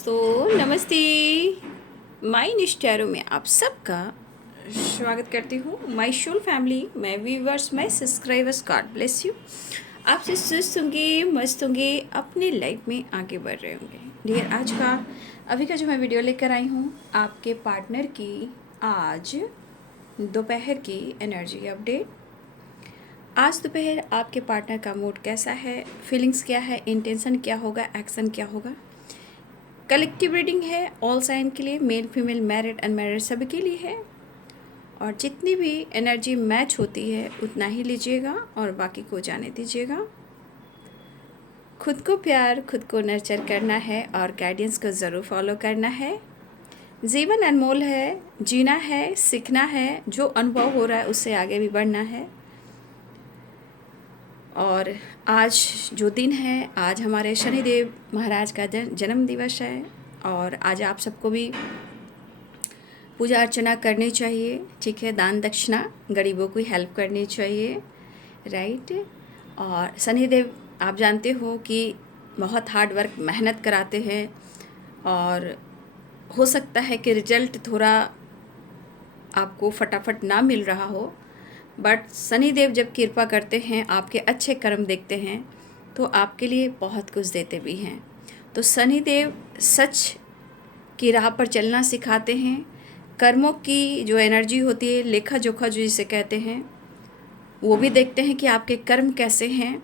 दोस्तों नमस्ते। माई निष्ठैरों में आप सबका स्वागत करती हूँ। My whole family, my viewers, my subscribers, God bless you. आपसे स्वस्थ होंगे, मस्त होंगे, अपने लाइफ में आगे बढ़ रहे होंगे। डियर, आज का अभी का जो मैं वीडियो लेकर आई हूँ आपके पार्टनर की आज दोपहर की एनर्जी अपडेट। आज दोपहर आपके पार्टनर का मूड कैसा है, फीलिंग्स क्या है, इंटेंशन क्या होगा, एक्शन क्या होगा। कलेक्टिव रीडिंग है, ऑल साइन के लिए, मेल फीमेल, मैरिड अनमैरिड सभी के लिए है। और जितनी भी एनर्जी मैच होती है उतना ही लीजिएगा और बाकी को जाने दीजिएगा। खुद को प्यार, खुद को नर्चर करना है और गाइडेंस को ज़रूर फॉलो करना है। जीवन अनमोल है, जीना है, सीखना है, जो अनुभव हो रहा है उससे आगे भी बढ़ना है। और आज जो दिन है, आज हमारे शनिदेव महाराज का जन्म दिवस है और आज आप सबको भी पूजा अर्चना करनी चाहिए। ठीक है, दान दक्षिणा, गरीबों की हेल्प करनी चाहिए, राइट। और शनिदेव आप जानते हो कि बहुत हार्ड वर्क, मेहनत कराते हैं और हो सकता है कि रिजल्ट थोड़ा आपको फटाफट ना मिल रहा हो, बट शनिदेव जब कृपा करते हैं, आपके अच्छे कर्म देखते हैं तो आपके लिए बहुत कुछ देते भी हैं। तो शनिदेव सच की राह पर चलना सिखाते हैं। कर्मों की जो एनर्जी होती है, लेखा जोखा जो जिसे कहते हैं, वो भी देखते हैं कि आपके कर्म कैसे हैं।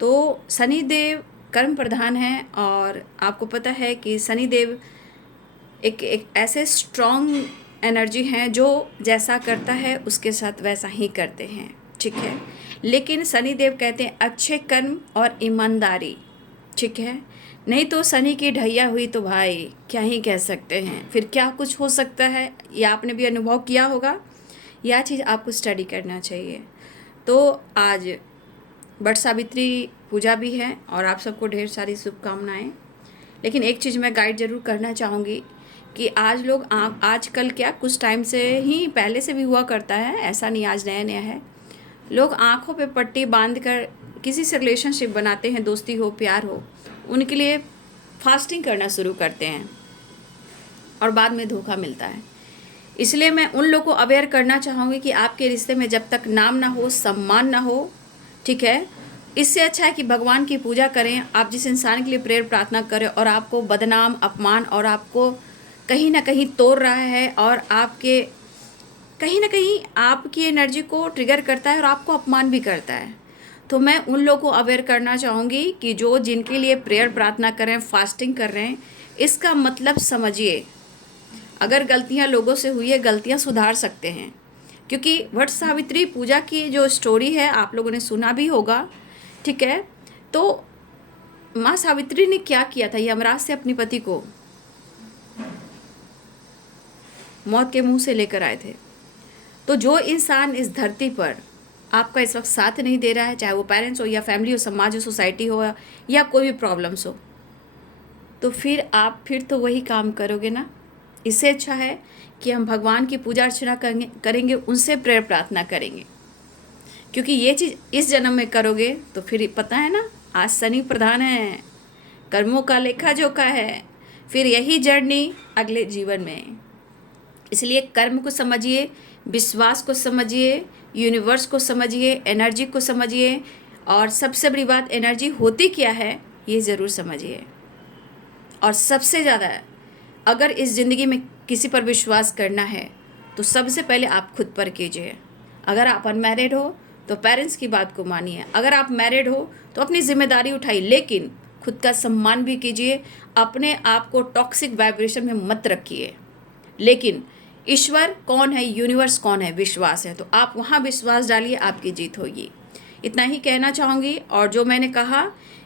तो शनिदेव कर्म प्रधान हैं और आपको पता है कि शनिदेव एक ऐसे स्ट्रॉन्ग एनर्जी हैं जो जैसा करता है उसके साथ वैसा ही करते हैं, ठीक है। लेकिन शनिदेव कहते हैं अच्छे कर्म और ईमानदारी, ठीक है। नहीं तो शनि की ढैया हुई तो भाई क्या ही कह सकते हैं, फिर क्या कुछ हो सकता है, ये आपने भी अनुभव किया होगा। यह चीज़ आपको स्टडी करना चाहिए। तो आज वट सावित्री पूजा भी है और आप सबको ढेर सारी शुभकामनाएं। लेकिन एक चीज़ मैं गाइड ज़रूर करना चाहूँगी कि आज लोग आजकल क्या, कुछ टाइम से ही, पहले से भी हुआ करता है, ऐसा नहीं आज नया नया है, लोग आँखों पे पट्टी बांध कर किसी से रिलेशनशिप बनाते हैं, दोस्ती हो, प्यार हो, उनके लिए फास्टिंग करना शुरू करते हैं और बाद में धोखा मिलता है। इसलिए मैं उन लोगों को अवेयर करना चाहूँगी कि आपके रिश्ते में जब तक नाम ना हो, सम्मान ना हो, ठीक है, इससे अच्छा है कि भगवान की पूजा करें। आप जिस इंसान के लिए प्रेयर प्रार्थना करें और आपको बदनाम, अपमान और आपको कहीं ना कहीं तोड़ रहा है और आपके कहीं ना कहीं आपकी एनर्जी को ट्रिगर करता है और आपको अपमान भी करता है, तो मैं उन लोगों को अवेयर करना चाहूँगी कि जो जिनके लिए प्रेयर प्रार्थना कर रहे हैं, फास्टिंग कर रहे हैं, इसका मतलब समझिए। अगर गलतियाँ लोगों से हुई है, गलतियाँ सुधार सकते हैं। क्योंकि वट सावित्री पूजा की जो स्टोरी है आप लोगों ने सुना भी होगा, ठीक है। तो माँ सावित्री ने क्या किया था, यमराज से अपने पति को मौत के मुंह से लेकर आए थे। तो जो इंसान इस धरती पर आपका इस वक्त साथ नहीं दे रहा है, चाहे वो पेरेंट्स हो या फैमिली हो, समाज हो, सोसाइटी हो या कोई भी प्रॉब्लम्स हो, तो फिर तो वही काम करोगे ना। इससे अच्छा है कि हम भगवान की पूजा अर्चना करेंगे, उनसे प्रेयर प्रार्थना करेंगे। क्योंकि ये चीज़ इस जन्म में करोगे तो फिर पता है ना, आज शनि प्रधान है, कर्मों का लेखा जोखा है, फिर यही जर्नी अगले जीवन में। इसलिए कर्म को समझिए, विश्वास को समझिए, यूनिवर्स को समझिए, एनर्जी को समझिए, और सबसे बड़ी बात, एनर्जी होती क्या है ये ज़रूर समझिए। और सबसे ज़्यादा, अगर इस ज़िंदगी में किसी पर विश्वास करना है तो सबसे पहले आप खुद पर कीजिए। अगर आप अनमैरिड हो तो पेरेंट्स की बात को मानिए, अगर आप मैरिड हो तो अपनी जिम्मेदारी उठाइए, लेकिन खुद का सम्मान भी कीजिए। अपने आप को टॉक्सिक वाइब्रेशन में मत रखिए। लेकिन ईश्वर कौन है, यूनिवर्स कौन है, विश्वास है, तो आप वहाँ विश्वास डालिए, आपकी जीत होगी। इतना ही कहना चाहूँगी। और जो मैंने कहा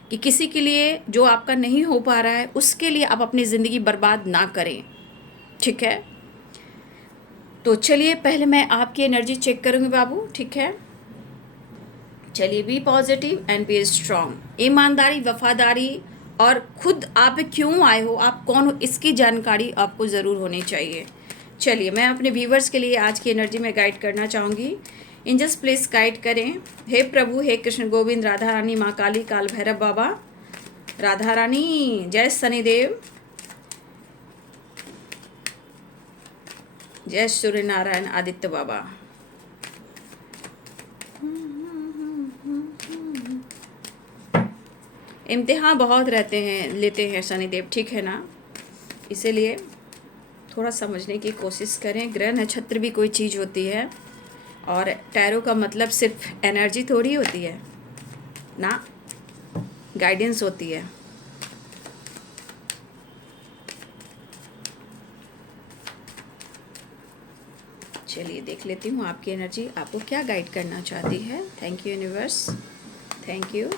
कि किसी के लिए जो आपका नहीं हो पा रहा है, उसके लिए आप अपनी ज़िंदगी बर्बाद ना करें, ठीक है। तो चलिए पहले मैं आपकी एनर्जी चेक करूँगी बाबू, ठीक है। चलिए, be positive and be strong. ईमानदारी, वफादारी और खुद आप क्यों आए हो, आप कौन हो, इसकी जानकारी आपको ज़रूर होनी चाहिए। चलिए मैं अपने व्यूवर्स के लिए आज की एनर्जी में गाइड करना चाहूँगी। एंजल्स प्लीज़ गाइड करें। हे प्रभु, हे कृष्ण गोविंद, राधा रानी, माँ काली, काल भैरव बाबा, राधा रानी, जय शनिदेव, जय सूर्य नारायण आदित्य बाबा। इम्तिहान बहुत रहते हैं, लेते हैं शनिदेव, ठीक है ना, इसीलिए थोड़ा समझने की कोशिश करें। ग्रह नक्षत्र भी कोई चीज़ होती है, और टैरो का मतलब सिर्फ एनर्जी थोड़ी होती है ना, गाइडेंस होती है। चलिए देख लेती हूँ आपकी एनर्जी आपको क्या गाइड करना चाहती है। Thank you universe, thank you.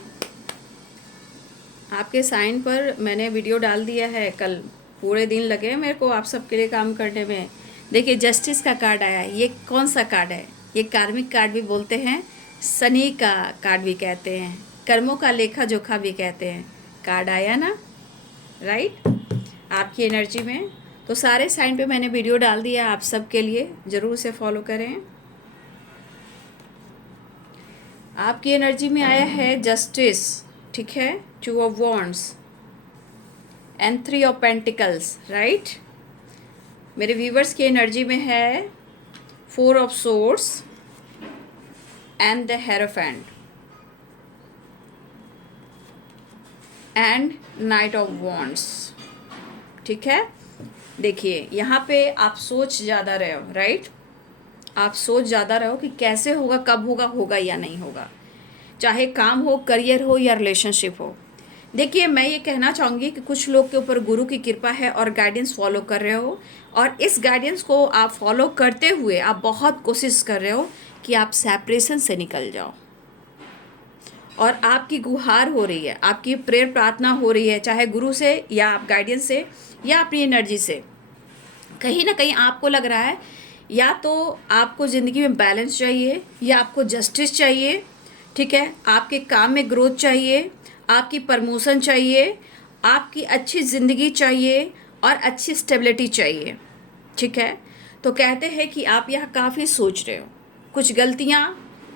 आपके साइन पर मैंने वीडियो डाल दिया है, कल पूरे दिन लगे मेरे को आप सबके लिए काम करने में। देखिए जस्टिस का कार्ड आया, ये कौन सा कार्ड है? ये कार्मिक कार्ड भी बोलते हैं, शनि का कार्ड भी कहते हैं, कर्मों का लेखा जोखा भी कहते हैं। कार्ड आया ना, राइट, आपकी एनर्जी में। तो सारे साइन पे मैंने वीडियो डाल दिया आप सबके लिए, ज़रूर उसे फॉलो करें। आपकी एनर्जी में आया है जस्टिस, ठीक है, 2 of wands and 3 of pentacles, right. मेरे व्यूवर्स की एनर्जी में है 4 of swords and the hierophant and night of wands, ठीक है। देखिए यहाँ पे आप सोच ज़्यादा रहे हो, राइट, आप सोच ज़्यादा रहो कि कैसे होगा, कब होगा, होगा या नहीं होगा, चाहे काम हो, करियर हो या रिलेशनशिप हो। देखिए मैं ये कहना चाहूँगी कि कुछ लोग के ऊपर गुरु की कृपा है और गाइडेंस फॉलो कर रहे हो, और इस गाइडेंस को आप फॉलो करते हुए आप बहुत कोशिश कर रहे हो कि आप सेपरेशन से निकल जाओ, और आपकी गुहार हो रही है, आपकी प्रेयर प्रार्थना हो रही है, चाहे गुरु से या आप गाइडेंस से या अपनी एनर्जी से। कहीं ना कहीं आपको लग रहा है या तो आपको ज़िंदगी में बैलेंस चाहिए या आपको जस्टिस चाहिए, ठीक है, आपके काम में ग्रोथ चाहिए, आपकी प्रमोशन चाहिए, आपकी अच्छी ज़िंदगी चाहिए और अच्छी स्टेबिलिटी चाहिए, ठीक है। तो कहते हैं कि आप यहाँ काफ़ी सोच रहे हो, कुछ गलतियाँ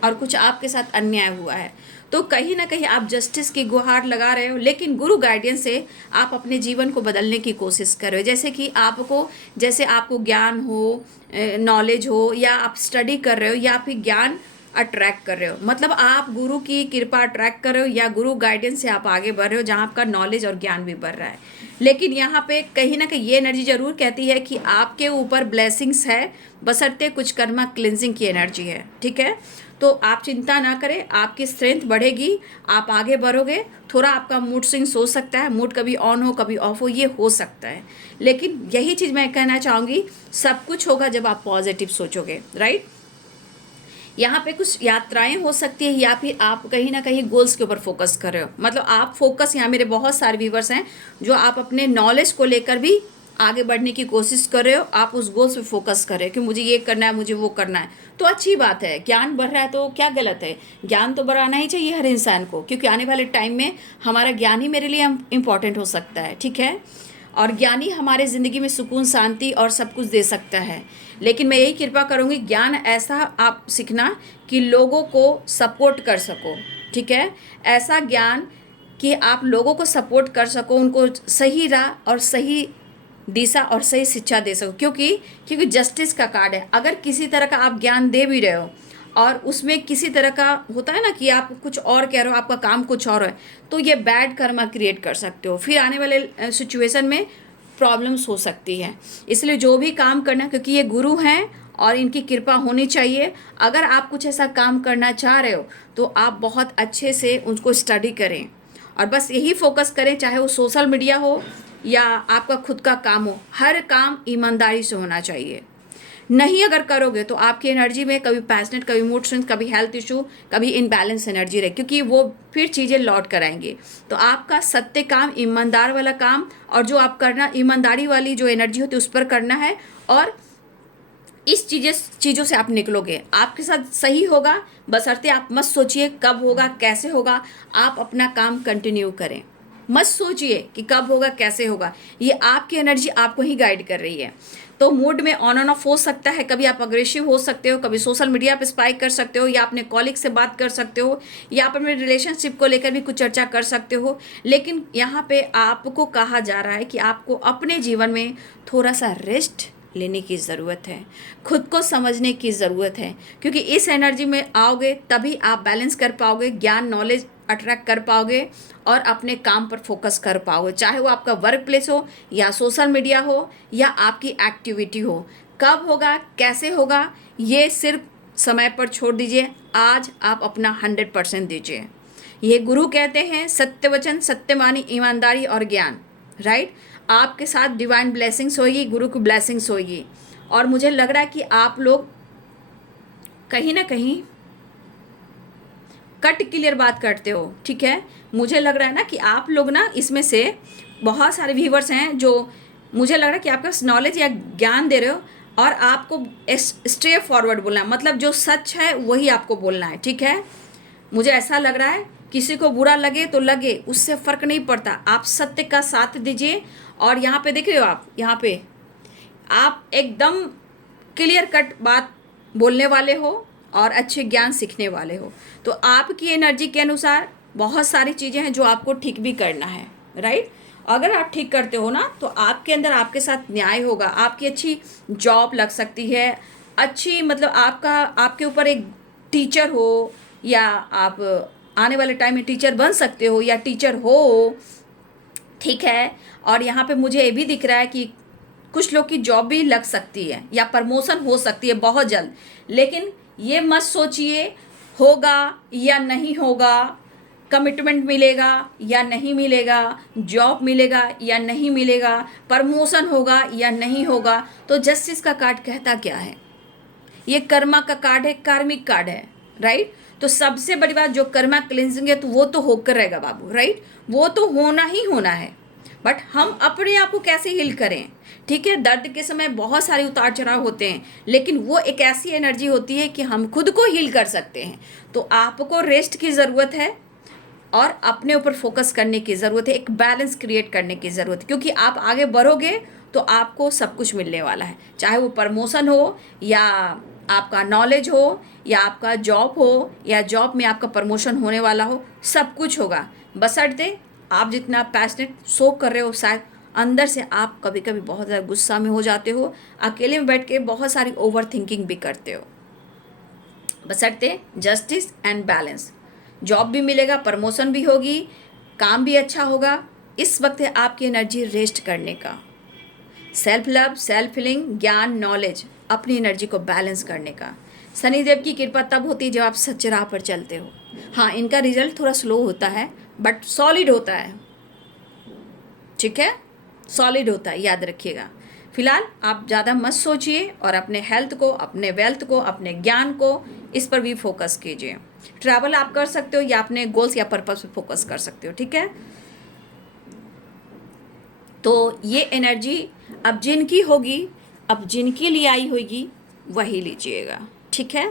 और कुछ आपके साथ अन्याय हुआ है, तो कहीं ना कहीं आप जस्टिस की गुहार लगा रहे हो, लेकिन गुरु गाइडेंस से आप अपने जीवन को बदलने की कोशिश कर रहे हो। जैसे आपको ज्ञान हो, नॉलेज हो, या आप स्टडी कर रहे हो या फिर ज्ञान अट्रैक्ट कर रहे हो, मतलब आप गुरु की कृपा अट्रैक्ट कर रहे हो या गुरु गाइडेंस से आप आगे बढ़ रहे हो, जहाँ आपका नॉलेज और ज्ञान भी बढ़ रहा है। लेकिन यहाँ पे कहीं ना कहीं ये एनर्जी जरूर कहती है कि आपके ऊपर ब्लेसिंग्स है, बशर्ते कुछ कर्मा क्लिनजिंग की एनर्जी है, ठीक है। तो आप चिंता ना करें, आपकी स्ट्रेंथ बढ़ेगी, आप आगे बढ़ोगे। थोड़ा आपका मूड स्विंग्स हो सकता है, मूड कभी ऑन हो कभी ऑफ हो, ये हो सकता है, लेकिन यही चीज़ मैं कहना चाहूँगी, सब कुछ होगा जब आप पॉजिटिव सोचोगे, राइट। यहाँ पे कुछ यात्राएं हो सकती है, या फिर आप कहीं ना कहीं गोल्स के ऊपर फोकस कर रहे हो, मतलब आप फोकस, यहाँ मेरे बहुत सारे व्यूवर्स हैं जो आप अपने नॉलेज को लेकर भी आगे बढ़ने की कोशिश कर रहे हो, आप उस गोल्स पे फोकस कर रहे हो कि मुझे ये करना है, मुझे वो करना है, तो अच्छी बात है। ज्ञान बढ़ रहा है तो क्या गलत है, ज्ञान तो बढ़ाना ही चाहिए हर इंसान को, क्योंकि आने वाले टाइम में हमारा ज्ञान ही मेरे लिए इम्पॉर्टेंट हो सकता है, ठीक है। और ज्ञान ही हमारे ज़िंदगी में सुकून, शांति और सब कुछ दे सकता है। लेकिन मैं यही कृपा करूँगी, ज्ञान ऐसा आप सीखना कि लोगों को सपोर्ट कर सको, ठीक है, ऐसा ज्ञान कि आप लोगों को सपोर्ट कर सको, उनको सही राह और सही दिशा और सही शिक्षा दे सको, क्योंकि जस्टिस का कार्ड है। अगर किसी तरह का आप ज्ञान दे भी रहे हो और उसमें किसी तरह का होता है ना कि आप कुछ और कह रहे हो, आपका काम कुछ और है, तो ये बैड कर्मा क्रिएट कर सकते हो, फिर आने वाले सिचुएशन में प्रॉब्लम्स हो सकती है। इसलिए जो भी काम करना, क्योंकि ये गुरु हैं और इनकी कृपा होनी चाहिए, अगर आप कुछ ऐसा काम करना चाह रहे हो तो आप बहुत अच्छे से उनको स्टडी करें और बस यही फोकस करें, चाहे वो सोशल मीडिया हो या आपका खुद का काम हो, हर काम ईमानदारी से होना चाहिए। नहीं अगर करोगे तो आपकी एनर्जी में कभी पैशनेट, कभी मूड स्विंग्स, कभी हेल्थ इशू, कभी इनबैलेंस एनर्जी रहे, क्योंकि वो फिर चीज़ें लौट कर आएंगी। तो आपका सत्य काम, ईमानदार वाला काम, और जो आप करना, ईमानदारी वाली जो एनर्जी होती है उस पर करना है, और इस चीज़ों से आप निकलोगे, आपके साथ सही होगा। बशर्ते आप मत सोचिए कब होगा, कैसे होगा, आप अपना काम कंटिन्यू करें। मत सोचिए कि कब होगा, कैसे होगा, ये आपकी एनर्जी आपको ही गाइड कर रही है। तो मूड में ऑन एंड ऑफ हो सकता है, कभी आप अग्रेसिव हो सकते हो, कभी सोशल मीडिया पे स्पाइक कर सकते हो, या अपने कॉलिग से बात कर सकते हो, या आप अपने रिलेशनशिप को लेकर भी कुछ चर्चा कर सकते हो। लेकिन यहाँ पे आपको कहा जा रहा है कि आपको अपने जीवन में थोड़ा सा रेस्ट लेने की ज़रूरत है, खुद को समझने की ज़रूरत है, क्योंकि इस एनर्जी में आओगे तभी आप बैलेंस कर पाओगे, ज्ञान नॉलेज अट्रैक्ट कर पाओगे और अपने काम पर फोकस कर पाओगे, चाहे वो आपका वर्क प्लेस हो या सोशल मीडिया हो या आपकी एक्टिविटी हो। कब होगा, कैसे होगा, ये सिर्फ समय पर छोड़ दीजिए। आज आप अपना 100% दीजिए। ये गुरु कहते हैं सत्य वचन, सत्यवाणी, ईमानदारी और ज्ञान, राइट। आपके साथ डिवाइन ब्लेसिंग्स होगी, गुरु की ब्लेसिंग्स होगी। और मुझे लग रहा है कि आप लोग कहीं ना कहीं कट क्लियर बात करते हो, ठीक है। मुझे लग रहा है ना कि आप लोग ना, इसमें से बहुत सारे व्यूवर्स हैं जो मुझे लग रहा है कि आपका नॉलेज या ज्ञान दे रहे हो और आपको स्ट्रेट फॉरवर्ड बोलना है, मतलब जो सच है वही आपको बोलना है, ठीक है। मुझे ऐसा लग रहा है, किसी को बुरा लगे तो लगे, उससे फ़र्क नहीं पड़ता, आप सत्य का साथ दीजिए। और यहाँ पे देख रहे हो आप, यहाँ पे आप एकदम क्लियर कट बात बोलने वाले हो और अच्छे ज्ञान सीखने वाले हो। तो आपकी एनर्जी के अनुसार बहुत सारी चीज़ें हैं जो आपको ठीक भी करना है, राइट। अगर आप ठीक करते हो ना तो आपके अंदर आपके साथ न्याय होगा, आपकी अच्छी जॉब लग सकती है, अच्छी मतलब आपका आपके ऊपर एक टीचर हो, या आप आने वाले टाइम में टीचर बन सकते हो या टीचर हो, ठीक है। और यहाँ पे मुझे ये भी दिख रहा है कि कुछ लोग की जॉब भी लग सकती है या प्रमोशन हो सकती है बहुत जल्द। लेकिन ये मत सोचिए होगा या नहीं होगा, कमिटमेंट मिलेगा या नहीं मिलेगा, जॉब मिलेगा या नहीं मिलेगा, प्रमोशन होगा या नहीं होगा। तो जस्टिस का कार्ड कहता क्या है, ये कर्मा का कार्ड है, कार्मिक कार्ड है, राइट। तो सबसे बड़ी बात, जो कर्मा क्लिंजिंग है तो वो तो होकर रहेगा बाबू, राइट, वो तो होना ही होना है। बट हम अपने आप को कैसे हील करें, ठीक है। दर्द के समय बहुत सारे उतार चढ़ाव होते हैं, लेकिन वो एक ऐसी एनर्जी होती है कि हम खुद को हील कर सकते हैं। तो आपको रेस्ट की ज़रूरत है और अपने ऊपर फोकस करने की ज़रूरत है, एक बैलेंस क्रिएट करने की ज़रूरत है, क्योंकि आप आगे बढ़ोगे तो आपको सब कुछ मिलने वाला है, चाहे वो प्रमोशन हो या आपका नॉलेज हो या आपका जॉब हो या जॉब में आपका प्रमोशन होने वाला हो, सब कुछ होगा। बशर्ते आप जितना पैशनेट शो कर रहे हो, शायद अंदर से आप कभी कभी बहुत ज़्यादा गुस्सा में हो जाते हो, अकेले में बैठ के बहुत सारी ओवर थिंकिंग भी करते हो। बशर्ते जस्टिस एंड बैलेंस, जॉब भी मिलेगा, प्रमोशन भी होगी, काम भी अच्छा होगा। इस वक्त है आपकी एनर्जी रेस्ट करने का, सेल्फ लव, सेल्फ हीलिंग, ज्ञान, नॉलेज, अपनी एनर्जी को बैलेंस करने का। शनिदेव की कृपा तब होती है जब आप सच्चे राह पर चलते हो। हाँ, इनका रिजल्ट थोड़ा स्लो होता है बट सॉलिड होता है, ठीक है, सॉलिड होता है, याद रखिएगा। फिलहाल आप ज़्यादा मत सोचिए और अपने हेल्थ को, अपने वेल्थ को, अपने ज्ञान को, इस पर भी फोकस कीजिए। ट्रैवल आप कर सकते हो या अपने गोल्स या पर्पस पे फोकस कर सकते हो, ठीक है। तो ये एनर्जी अब जिनकी होगी, अब जिनके लिए आई होगी वही लीजिएगा, ठीक है,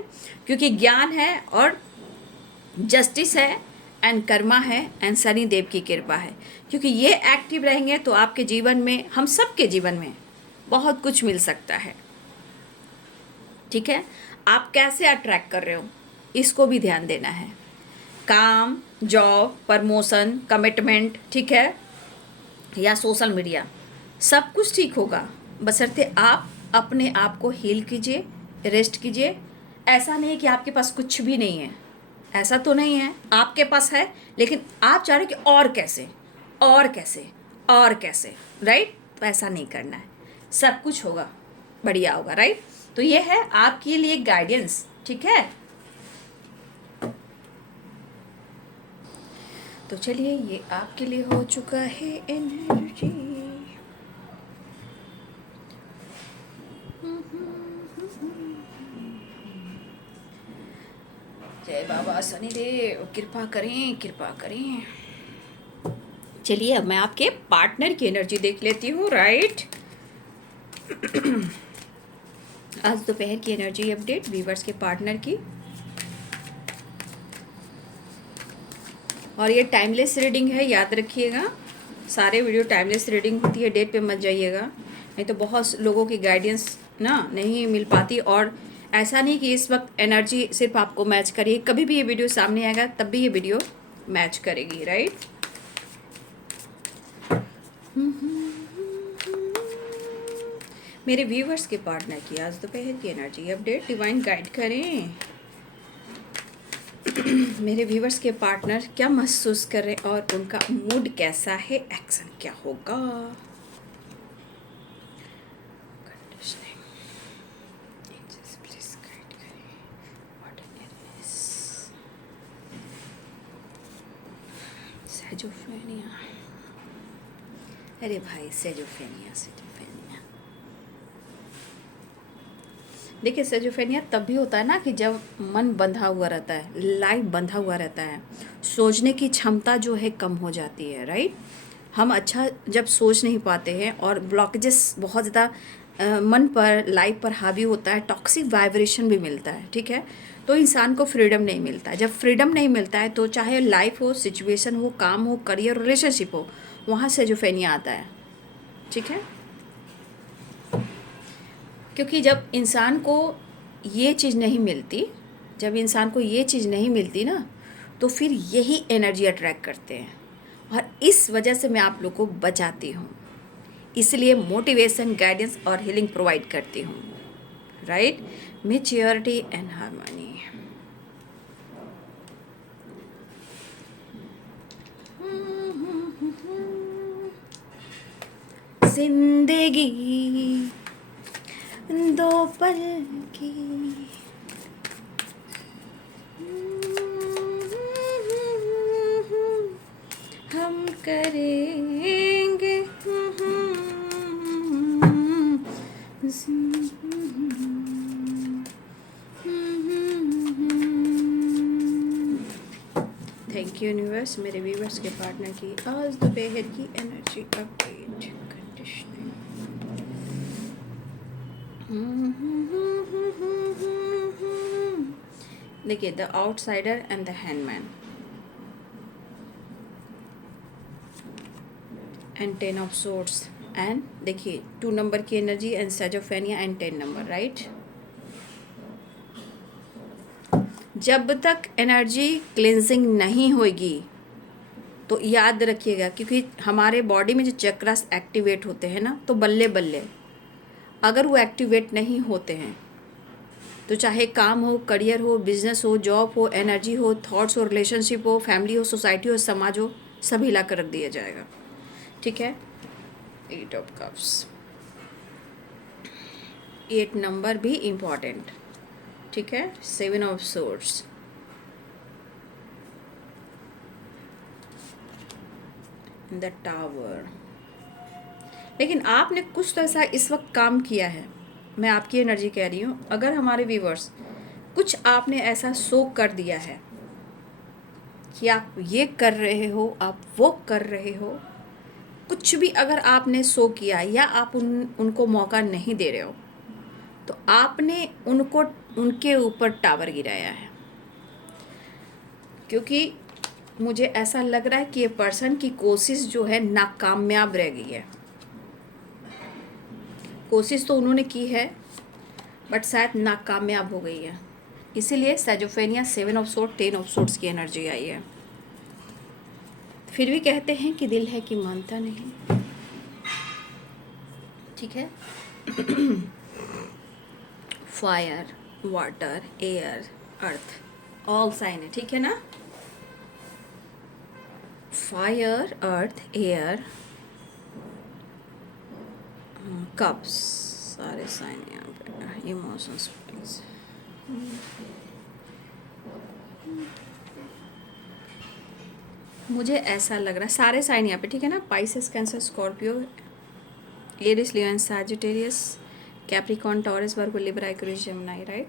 क्योंकि ज्ञान है और जस्टिस है एंड कर्मा है एंड शनि देव की कृपा है। क्योंकि ये एक्टिव रहेंगे तो आपके जीवन में, हम सबके जीवन में बहुत कुछ मिल सकता है, ठीक है। आप कैसे अट्रैक्ट कर रहे हो इसको भी ध्यान देना है। काम, जॉब, प्रमोशन, कमिटमेंट, ठीक है, या सोशल मीडिया, सब कुछ ठीक होगा, बशर्ते आप अपने आप को हील कीजिए, रेस्ट कीजिए। ऐसा नहीं है कि आपके पास कुछ भी नहीं है, ऐसा तो नहीं है, आपके पास है, लेकिन आप चाह रहे कि और कैसे और कैसे और कैसे, राइट। तो ऐसा नहीं करना है, सब कुछ होगा, बढ़िया होगा, राइट। तो ये है आपके लिए गाइडेंस, ठीक है। तो चलिए, ये आपके लिए हो चुका है एनर्जी। जय बाबा शनिदेव, कृपा करें, कृपा करें। चलिए, अब मैं आपके पार्टनर की एनर्जी देख लेती हूँ, राइट। आज दोपहर की एनर्जी अपडेट व्यूवर्स के पार्टनर की। और ये टाइमलेस रीडिंग है, याद रखिएगा, सारे वीडियो टाइमलेस रीडिंग होती है, डेट पे मत जाइएगा, नहीं तो बहुत लोगों की गाइडेंस ना नहीं मिल पाती। और ऐसा नहीं कि इस वक्त एनर्जी सिर्फ आपको मैच करिए, कभी भी ये वीडियो सामने आएगा तब भी ये वीडियो मैच करेगी, राइट। मेरे व्यूवर्स के पार्टनर की आज दोपहर की एनर्जी अपडेट डिवाइन गाइड करें। मेरे व्यूवर्स के पार्टनर क्या महसूस कर रहे हैं और उनका मूड कैसा है, एक्शन क्या होगा। सेजोफ्रेनिया, अरे भाई सेजोफ्रेनिया। देखिए सेजोफ्रेनिया तब भी होता है ना कि जब मन बंधा हुआ रहता है, लाइफ बंधा हुआ रहता है, सोचने की क्षमता जो है कम हो जाती है, राइट। हम अच्छा जब सोच नहीं पाते हैं और ब्लॉकेजेस बहुत ज़्यादा मन पर, लाइफ पर हावी होता है, टॉक्सिक वाइब्रेशन भी मिलता है, ठीक है। तो इंसान को फ्रीडम नहीं मिलता है। जब फ्रीडम नहीं मिलता है तो चाहे लाइफ हो, सिचुएशन हो, काम हो, करियर, रिलेशनशिप हो, वहाँ सेजोफ्रेनिया आता है, ठीक है। क्योंकि जब इंसान को ये चीज़ नहीं मिलती, जब इंसान को ये चीज़ नहीं मिलती ना, तो फिर यही एनर्जी अट्रैक्ट करते हैं और इस वजह से मैं आप लोग को बचाती हूँ। इसलिए मोटिवेशन, गाइडेंस और हीलिंग प्रोवाइड करती हूँ, राइट। Maturity and harmony. जिंदगी दो पल की, हम करेंगे थैंक यू यूनिवर्स। मेरे व्यूवर्स के पार्टनर की आज दोपहर की एनर्जी अपडेट कंडीशनिंग। देखिए the outsider and the hanged man and 10 of swords and देखिए 2 नंबर की energy and schizophrenia and 10 number, right. जब तक एनर्जी क्लेंजिंग नहीं होगी तो याद रखिएगा, क्योंकि हमारे बॉडी में जो चक्रास एक्टिवेट होते हैं ना, तो बल्ले बल्ले अगर वो एक्टिवेट नहीं होते हैं तो चाहे काम हो, करियर हो, बिजनेस हो, जॉब हो, एनर्जी हो, थॉट्स हो, रिलेशनशिप हो, फैमिली हो, सोसाइटी हो, समाज हो, सब हिला कर रख दिया जाएगा, ठीक है। 8 ऑफ कप्स, 8 नंबर भी इम्पॉर्टेंट, ठीक है। 7 ऑफ सोर्ड्स, द टावर। लेकिन आपने कुछ तो ऐसा इस वक्त काम किया है, मैं आपकी एनर्जी कह रही हूँ। अगर हमारे व्यूवर्स कुछ आपने ऐसा शो कर दिया है कि आप ये कर रहे हो, आप वो कर रहे हो, कुछ भी अगर आपने शो किया या आप उनको मौका नहीं दे रहे हो, तो आपने उनको, उनके ऊपर टावर गिराया है। क्योंकि मुझे ऐसा लग रहा है कि ये पर्सन की कोशिश जो है नाकामयाब रह गई है। कोशिश तो उन्होंने की है बट शायद नाकामयाब हो गई है, इसीलिए सेजोफ्रेनिया, 7 ऑफ सोर्ड, 10 ऑफ सोर्ड्स की एनर्जी आई है। फिर भी कहते हैं कि दिल है कि मानता नहीं, ठीक है। फायर, वाटर, एयर, अर्थ, ऑल साइन है, ठीक है ना। फायर, अर्थ, एयर, कप्स, सारे साइन यहाँ पे, इमोशंस, मुझे ऐसा लग रहा है सारे साइन यहाँ पे, ठीक है ना। Pisces, Cancer, Scorpio, Aries, Leo and Sagittarius, Capricorn, Taurus, Virgo, Libra, Aquarius, Gemini, right.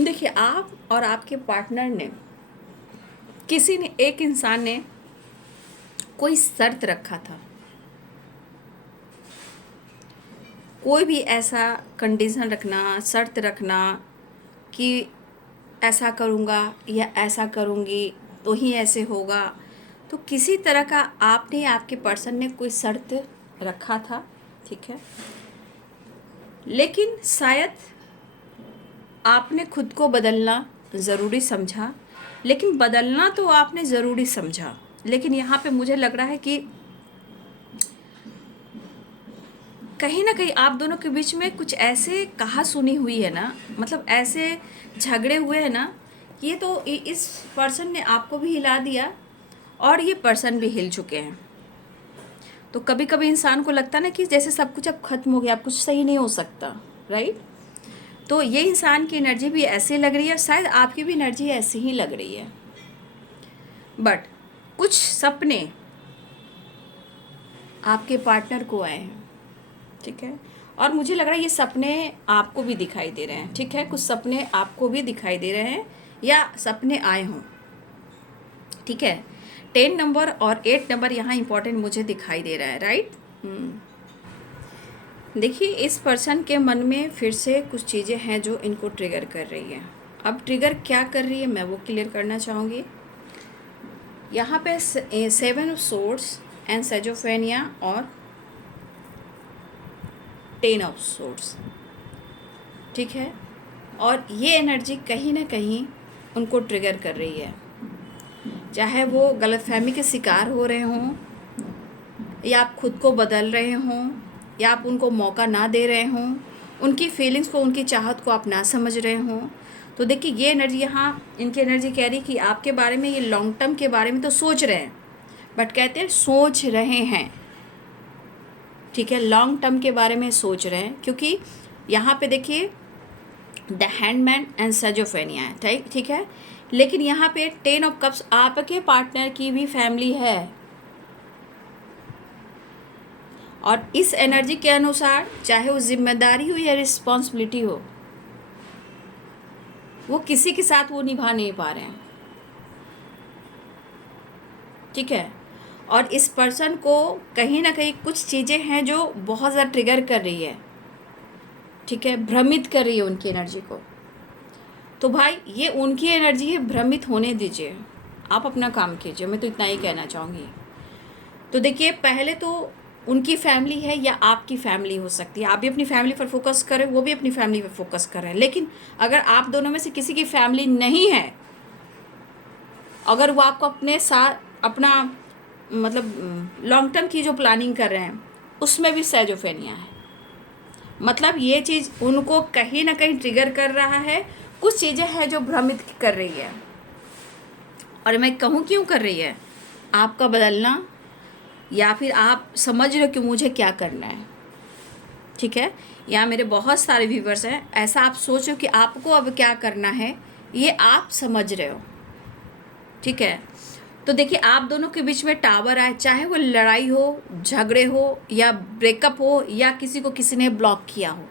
देखिए आप और आपके पार्टनर ने, किसी ने, एक इंसान ने कोई शर्त रखा था, कोई भी ऐसा कंडीशन रखना, शर्त रखना कि ऐसा करूँगा या ऐसा करूँगी तो ही ऐसे होगा। तो किसी तरह का आपने, आपके पर्सन ने कोई शर्त रखा था, ठीक है। लेकिन शायद आपने खुद को बदलना ज़रूरी समझा, लेकिन बदलना तो आपने ज़रूरी समझा, लेकिन यहाँ पे मुझे लग रहा है कि कहीं ना कहीं आप दोनों के बीच में कुछ ऐसे कहा सुनी हुई है ना, मतलब ऐसे झगड़े हुए हैं ना, ये तो इस पर्सन ने आपको भी हिला दिया और ये पर्सन भी हिल चुके हैं। तो कभी कभी इंसान को लगता ना कि जैसे सब कुछ अब खत्म हो गया, अब कुछ सही नहीं हो सकता, राइट। तो ये इंसान की एनर्जी भी ऐसी लग रही है, शायद आपकी भी एनर्जी ऐसी ही लग रही है। बट कुछ सपने आपके पार्टनर को आए हैं, ठीक है। और मुझे लग रहा है ये सपने आपको भी दिखाई दे रहे हैं, ठीक है। कुछ सपने आपको भी दिखाई दे रहे हैं या सपने आए हों, ठीक है। 10 नंबर और 8 नंबर यहाँ इंपॉर्टेंट मुझे दिखाई दे रहा है, राइट। देखिए, इस पर्सन के मन में फिर से कुछ चीज़ें हैं जो इनको ट्रिगर कर रही है। अब ट्रिगर क्या कर रही है मैं वो क्लियर करना चाहूँगी। यहाँ पे 7 ऑफ सोर्ड्स एंड सेजोफेनिया और 10 ऑफ सोर्ड्स, ठीक है। और ये एनर्जी कहीं ना कहीं उनको ट्रिगर कर रही है, चाहे वो गलतफहमी के शिकार हो रहे हों या आप खुद को बदल रहे हों या आप उनको मौका ना दे रहे हों, उनकी फीलिंग्स को, उनकी चाहत को आप ना समझ रहे हों। तो देखिए, ये एनर्जी यहाँ, इनकी एनर्जी कह रही कि आपके बारे में, ये लॉन्ग टर्म के बारे में तो सोच रहे हैं, बट कहते हैं सोच रहे हैं, ठीक है। लॉन्ग टर्म के बारे में सोच रहे हैं, क्योंकि यहाँ पे देखिए द हैंडमैन एंड सेजोफेनिया है, ठीक है। लेकिन यहाँ पे 10 ऑफ कप्स, आपके पार्टनर की भी फैमिली है, और इस एनर्जी के अनुसार चाहे वो जिम्मेदारी हो या रिस्पॉन्सिबिलिटी हो, वो किसी के साथ वो निभा नहीं पा रहे हैं, ठीक है। और इस पर्सन को कहीं ना कहीं कुछ चीज़ें हैं जो बहुत ज़्यादा ट्रिगर कर रही है, ठीक है, भ्रमित कर रही है उनकी एनर्जी को। तो भाई ये उनकी एनर्जी है, भ्रमित होने दीजिए, आप अपना काम कीजिए, मैं तो इतना ही कहना चाहूँगी। तो देखिए, पहले तो उनकी फैमिली है या आपकी फैमिली हो सकती है, आप भी अपनी फैमिली पर फोकस करें, वो भी अपनी फैमिली पर फोकस करें। लेकिन अगर आप दोनों में से किसी की फैमिली नहीं है, अगर वो आपको अपने साथ अपना मतलब लॉन्ग टर्म की जो प्लानिंग कर रहे हैं उसमें भी सेजोफेनिया है, मतलब ये चीज़ उनको कहीं ना कहीं ट्रिगर कर रहा है, कुछ चीज़ें हैं जो भ्रमित कर रही है। और मैं कहूँ क्यों कर रही है, आपका बदलना, या फिर आप समझ रहे हो कि मुझे क्या करना है, ठीक है। यहाँ मेरे बहुत सारे व्यूवर्स हैं, ऐसा आप सोचो कि आपको अब क्या करना है, ये आप समझ रहे हो, ठीक है। तो देखिए, आप दोनों के बीच में टावर आए, चाहे वो लड़ाई हो, झगड़े हो या ब्रेकअप हो या किसी को किसी ने ब्लॉक किया हो,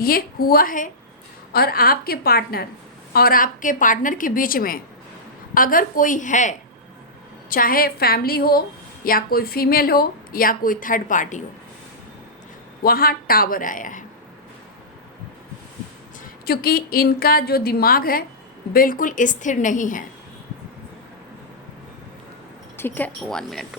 ये हुआ है। और आपके पार्टनर के बीच में अगर कोई है, चाहे फैमिली हो या कोई फीमेल हो या कोई थर्ड पार्टी हो, वहाँ टावर आया है, क्योंकि इनका जो दिमाग है बिल्कुल स्थिर नहीं है, ठीक है। 1 मिनट।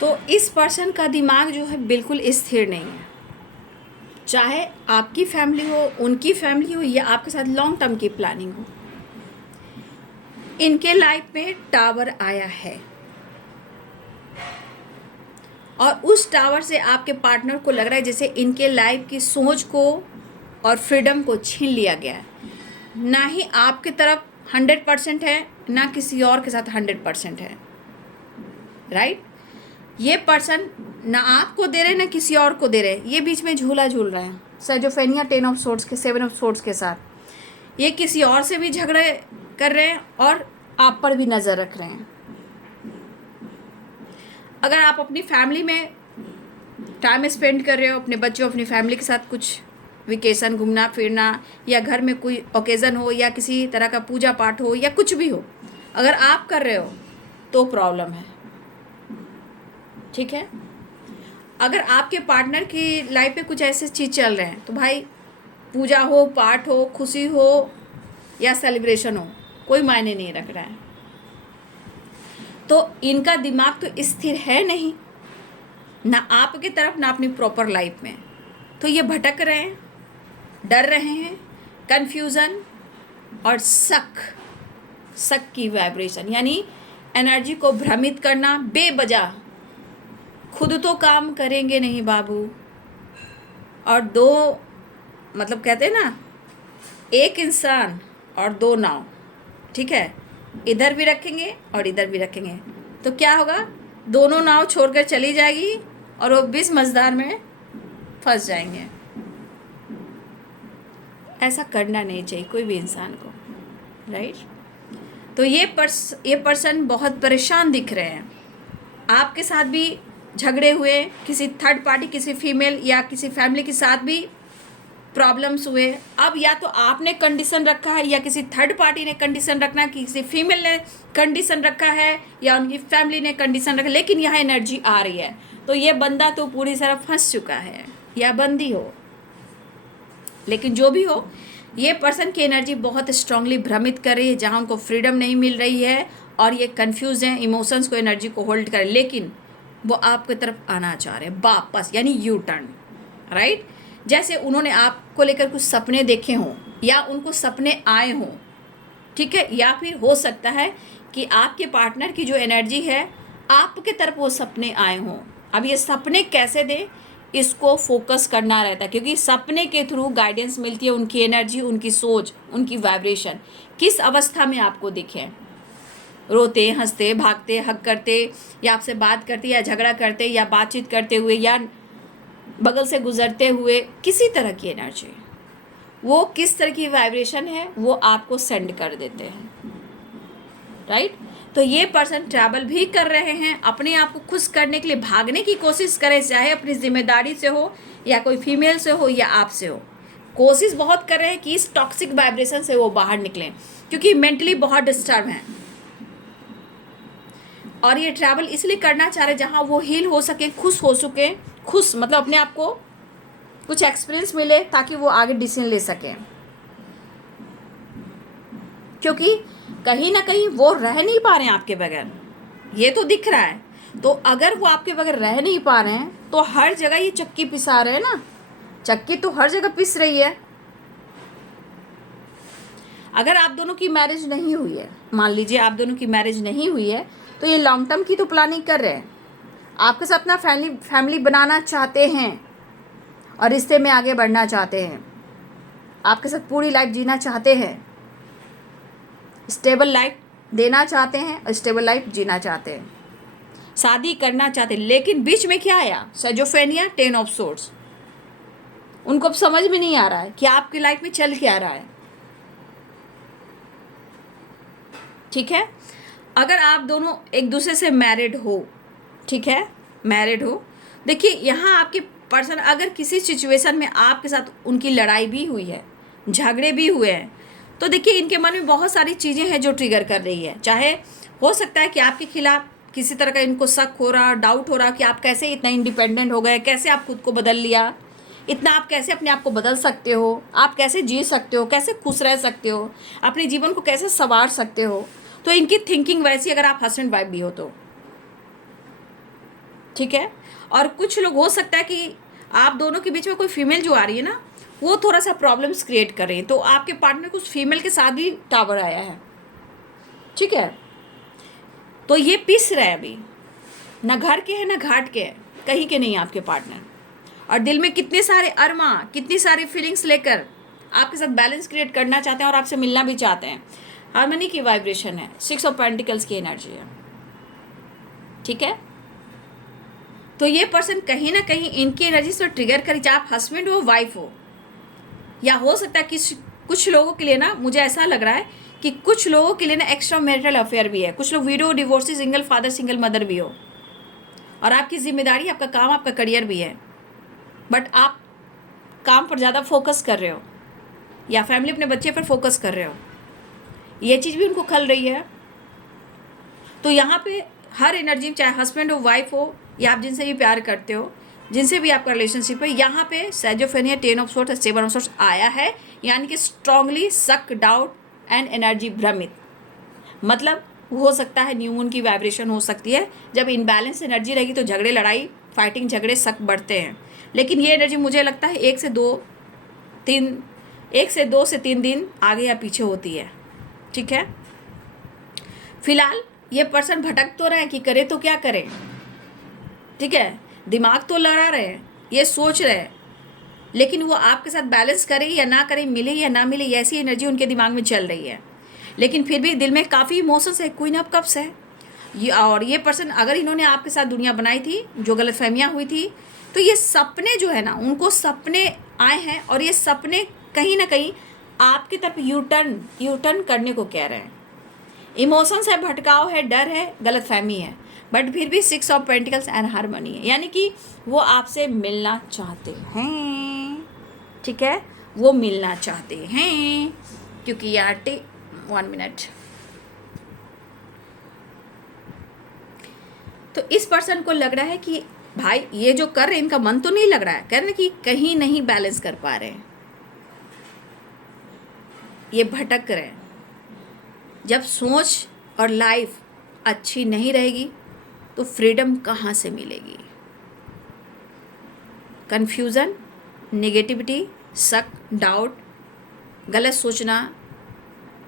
तो इस पर्सन का दिमाग जो है बिल्कुल स्थिर नहीं है, चाहे आपकी फैमिली हो, उनकी फैमिली हो या आपके साथ लॉन्ग टर्म की प्लानिंग हो, इनके लाइफ में टावर आया है और उस टावर से आपके पार्टनर को लग रहा है जैसे इनके लाइफ की सोच को और फ्रीडम को छीन लिया गया है। ना ही आपकी तरफ 100% है, ना किसी और के साथ 100% है, राइट। ये पर्सन ना आपको दे रहे ना किसी और को दे रहे, ये बीच में झूला झूल रहे हैं। सेजोफेनिया 10 ऑफ सोर्ड्स के 7 ऑफ सोर्ड्स के साथ ये किसी और से भी झगड़े कर रहे हैं और आप पर भी नज़र रख रहे हैं। अगर आप अपनी फैमिली में टाइम स्पेंड कर रहे हो, अपने बच्चों, अपनी फैमिली के साथ कुछ वेकेशन, घूमना फिरना, या घर में कोई ओकेज़न हो या किसी तरह का पूजा पाठ हो या कुछ भी हो, अगर आप कर रहे हो तो प्रॉब्लम है, ठीक है। अगर आपके पार्टनर की लाइफ में कुछ ऐसे चीज़ चल रहे हैं तो भाई पूजा हो, पाठ हो, खुशी हो, या सेलिब्रेशन हो, कोई मायने नहीं रख रहा है। तो इनका दिमाग तो स्थिर है नहीं, ना आपकी तरफ ना अपनी प्रॉपर लाइफ में। तो ये भटक रहे हैं, डर रहे हैं, कन्फ्यूज़न और शक की वाइब्रेशन, यानी एनर्जी को भ्रमित करना बेवजह। खुद तो काम करेंगे नहीं बाबू, और दो, मतलब कहते हैं ना, एक इंसान और दो नाव, ठीक है, इधर भी रखेंगे और इधर भी रखेंगे तो क्या होगा, दोनों नाव छोड़कर चली जाएगी और वो 20 मझधार में फंस जाएंगे। ऐसा करना नहीं चाहिए कोई भी इंसान को, राइट। तो ये पर्सन बहुत परेशान दिख रहे हैं। आपके साथ भी झगड़े हुए, किसी थर्ड पार्टी, किसी फीमेल या किसी फैमिली के साथ भी प्रॉब्लम्स हुए। अब या तो आपने कंडीशन रखा है या किसी थर्ड पार्टी ने कंडीशन रखना है, किसी फीमेल ने कंडीशन रखा है या उनकी फैमिली ने कंडीशन रखा, लेकिन यहाँ एनर्जी आ रही है तो ये बंदा तो पूरी तरह फंस चुका है या बंदी हो। लेकिन जो भी हो, ये पर्सन की एनर्जी बहुत स्ट्रांगली भ्रमित कर रही है, जहाँ उनको फ्रीडम नहीं मिल रही है और ये कंफ्यूज हैं, इमोशंस को, एनर्जी को होल्ड करें, लेकिन वो आपकी तरफ आना चाह रहे हैं वापस, यानी यू टर्न, राइट। जैसे उन्होंने आपको लेकर कुछ सपने देखे हों या उनको सपने आए हों, ठीक है, या फिर हो सकता है कि आपके पार्टनर की जो एनर्जी है आपके तरफ वो सपने आए हों। अब ये सपने कैसे दें, इसको फोकस करना रहता है, क्योंकि सपने के थ्रू गाइडेंस मिलती है, उनकी एनर्जी, उनकी सोच, उनकी वाइब्रेशन किस अवस्था में आपको दिखे, रोते, हंसते, भागते, हक करते, या आपसे बात करते, या झगड़ा करते, या बातचीत करते हुए, या बगल से गुजरते हुए, किसी तरह की एनर्जी, वो किस तरह की वाइब्रेशन है वो आपको सेंड कर देते हैं, राइट। तो ये पर्सन ट्रैवल भी कर रहे हैं, अपने आप को खुश करने के लिए भागने की कोशिश करें, चाहे अपनी जिम्मेदारी से हो या कोई फीमेल से हो या आपसे हो, कोशिश बहुत कर रहे हैं कि इस टॉक्सिक वाइब्रेशन से वो बाहर निकलें, क्योंकि मेंटली बहुत डिस्टर्ब हैं। और ये ट्रैवल इसलिए करना चाह रहे जहाँ वो हील हो सके, खुश हो सके, खुश मतलब अपने आप को कुछ एक्सपीरियंस मिले ताकि वो आगे डिसीजन ले सकें, क्योंकि कहीं ना कहीं वो रह नहीं पा रहे हैं आपके बगैर, ये तो दिख रहा है। तो अगर वो आपके बगैर रह नहीं पा रहे हैं तो हर जगह ये चक्की पिसा रहे हैं ना, चक्की तो हर जगह पिस रही है। अगर आप दोनों की मैरिज नहीं हुई है, मान लीजिए आप दोनों की मैरिज नहीं हुई है, तो ये लॉन्ग टर्म की तो प्लानिंग कर रहे हैं, आपके साथ अपना फैमिली बनाना चाहते हैं और रिश्ते में आगे बढ़ना चाहते हैं, आपके साथ पूरी लाइफ जीना चाहते हैं, स्टेबल लाइफ देना चाहते हैं और स्टेबल लाइफ जीना चाहते हैं, शादी करना चाहते हैं। लेकिन बीच में क्या आया, सेजोफेनिया, 10 ऑफ सोर्ड्स। उनको अब समझ में नहीं आ रहा है कि आपकी लाइफ में चल क्या रहा है, ठीक है। अगर आप दोनों एक दूसरे से मैरिड हो, ठीक है, मैरिड हो, देखिए यहाँ आपके पर्सन अगर किसी सिचुएशन में आपके साथ उनकी लड़ाई भी हुई है, झगड़े भी हुए हैं, तो देखिए इनके मन में बहुत सारी चीज़ें हैं जो ट्रिगर कर रही है। चाहे हो सकता है कि आपके खिलाफ किसी तरह का इनको शक हो रहा, डाउट हो रहा कि आप कैसे इतना इंडिपेंडेंट हो गए, कैसे आप खुद को बदल लिया, इतना आप कैसे अपने आप को बदल सकते हो, आप कैसे जी सकते हो, कैसे खुश रह सकते हो, अपने जीवन को कैसे संवार सकते हो। तो इनकी थिंकिंग वैसी, अगर आप हस्बैंड वाइफ भी हो तो, ठीक है। और कुछ लोग हो सकता है कि आप दोनों के बीच में कोई फीमेल जो आ रही है ना, वो थोड़ा सा प्रॉब्लम्स क्रिएट कर रही है, तो आपके पार्टनर को उस फीमेल के साथ भी टावर आया है, ठीक है। तो ये पिस रहे हैं अभी, ना घर के हैं ना घाट के हैं, कहीं के नहीं आपके पार्टनर, और दिल में कितने सारे अरमा, कितनी सारी फीलिंग्स लेकर आपके साथ बैलेंस क्रिएट करना चाहते हैं और आपसे मिलना भी चाहते हैं। हार्मनी की वाइब्रेशन है, 6 ऑफ पेंटिकल्स की एनर्जी है, ठीक है। तो ये पर्सन कहीं ना कहीं इनकी एनर्जी से ट्रिगर करी, चाहे आप हस्बैंड हो, वाइफ हो, या हो सकता है कि कुछ लोगों के लिए ना, मुझे ऐसा लग रहा है कि कुछ लोगों के लिए ना एक्स्ट्रा मैरिटल अफेयर भी है, कुछ लोग window, divorcee, single father, single mother भी हो, और आपकी जिम्मेदारी, आपका काम, आपका करियर भी है, बट आप काम पर ज़्यादा फोकस कर रहे हो या फैमिली, अपने बच्चे पर फोकस कर रहे हो, ये चीज़ भी उनको खल रही है। तो यहाँ पे हर एनर्जी, चाहे हस्बैंड हो, वाइफ हो, या आप जिनसे भी प्यार करते हो, जिनसे भी आपका रिलेशनशिप है, यहाँ पे सेजोफेनिया, 10 ऑफ सोर्ड्स, 7 ऑफ सोर्ड्स आया है, यानी कि स्ट्रांगली शक, डाउट एंड एनर्जी भ्रमित, मतलब हो सकता है न्यू मून की वाइब्रेशन हो सकती है। जब इनबैलेंस एनर्जी रहेगी तो झगड़े, लड़ाई, फाइटिंग, झगड़े सख्त बढ़ते हैं। लेकिन ये एनर्जी मुझे लगता है 1 से 2 से 3 दिन आगे या पीछे होती है, ठीक है। फिलहाल ये पर्सन भटक तो रहे हैं कि करे तो क्या करें, ठीक है। दिमाग तो लड़ा रहे हैं, ये सोच रहे हैं, लेकिन वो आपके साथ बैलेंस करे या ना करे, मिले या ना मिले, ऐसी एनर्जी उनके दिमाग में चल रही है। लेकिन फिर भी दिल में काफ़ी इमोशंस है, क्वीन ऑफ कप्स है और ये पर्सन, अगर इन्होंने आपके साथ दुनिया बनाई थी, जो गलतफहमियां हुई थी, तो ये सपने जो है ना, उनको सपने आए हैं और ये सपने कहीं ना कहीं आपकी तरफ यू टर्न करने को कह रहे हैं। इमोशंस है, भटकाव है, डर है, गलतफहमी है, बट फिर भी 6 ऑफ पेंटिकल्स एंड हारमनी है, यानी कि वो आपसे मिलना चाहते हैं, ठीक है। वो मिलना चाहते हैं क्योंकि यार 1 मिनट। तो इस पर्सन को लग रहा है कि भाई ये जो कर रहे हैं, इनका मन तो नहीं लग रहा है, कह रहे हैं कि कहीं नहीं बैलेंस कर पा रहे हैं, ये भटक रहे हैं। जब सोच और लाइफ अच्छी नहीं रहेगी तो फ्रीडम कहाँ से मिलेगी? कन्फ्यूज़न, नेगेटिविटी, शक, डाउट, गलत सोचना,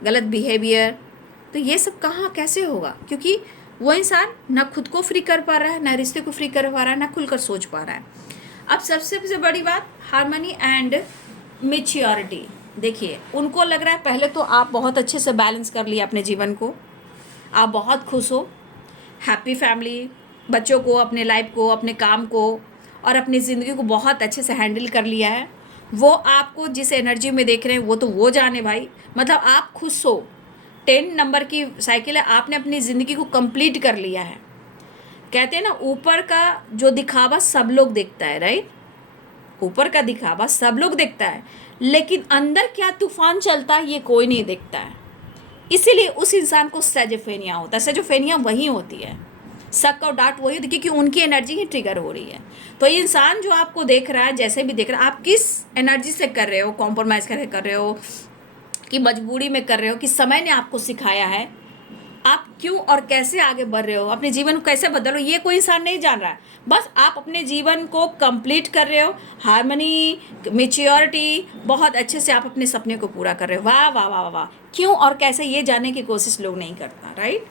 गलत बिहेवियर, तो ये सब कहाँ कैसे होगा? क्योंकि वो इंसान ना खुद को फ्री कर पा रहा है, ना रिश्ते को फ्री कर पा रहा है, ना खुलकर सोच पा रहा है। अब सबसे बड़ी बात, हार्मनी एंड मैच्योरिटी। देखिए, उनको लग रहा है पहले तो आप बहुत अच्छे से बैलेंस कर लिया अपने जीवन को, आप बहुत खुश हो, हैप्पी फैमिली, बच्चों को, अपने लाइफ को, अपने काम को और अपनी ज़िंदगी को बहुत अच्छे से हैंडल कर लिया है। वो आपको जिस एनर्जी में देख रहे हैं वो तो वो जाने भाई, मतलब आप खुश हो। 10 नंबर की साइकिल है, आपने अपनी ज़िंदगी को कंप्लीट कर लिया है। कहते हैं ना, ऊपर का जो दिखावा सब लोग देखता है, राइट। ऊपर का दिखावा सब लोग देखता है, लेकिन अंदर क्या तूफान चलता है ये कोई नहीं देखता है। इसीलिए उस इंसान को सेजोफेनिया होता है। सेजोफेनिया वही होती है, शक और डाउट वही होती है, क्योंकि उनकी एनर्जी ही ट्रिगर हो रही है। तो ये इंसान जो आपको देख रहा है, जैसे भी देख रहा है, आप किस एनर्जी से कर रहे हो, कॉम्प्रोमाइज़ कर रहे हो कि मजबूरी में कर रहे हो, कि समय ने आपको सिखाया है, आप क्यों और कैसे आगे बढ़ रहे हो, अपने जीवन को कैसे बदल रहे हो, ये कोई इंसान नहीं जान रहा है। बस आप अपने जीवन को कंप्लीट कर रहे हो, हार्मनी, मैच्योरिटी, बहुत अच्छे से आप अपने सपने को पूरा कर रहे हो। वाह वाह वाह वाह। क्यों और कैसे ये जानने की कोशिश लोग नहीं करता, राइट।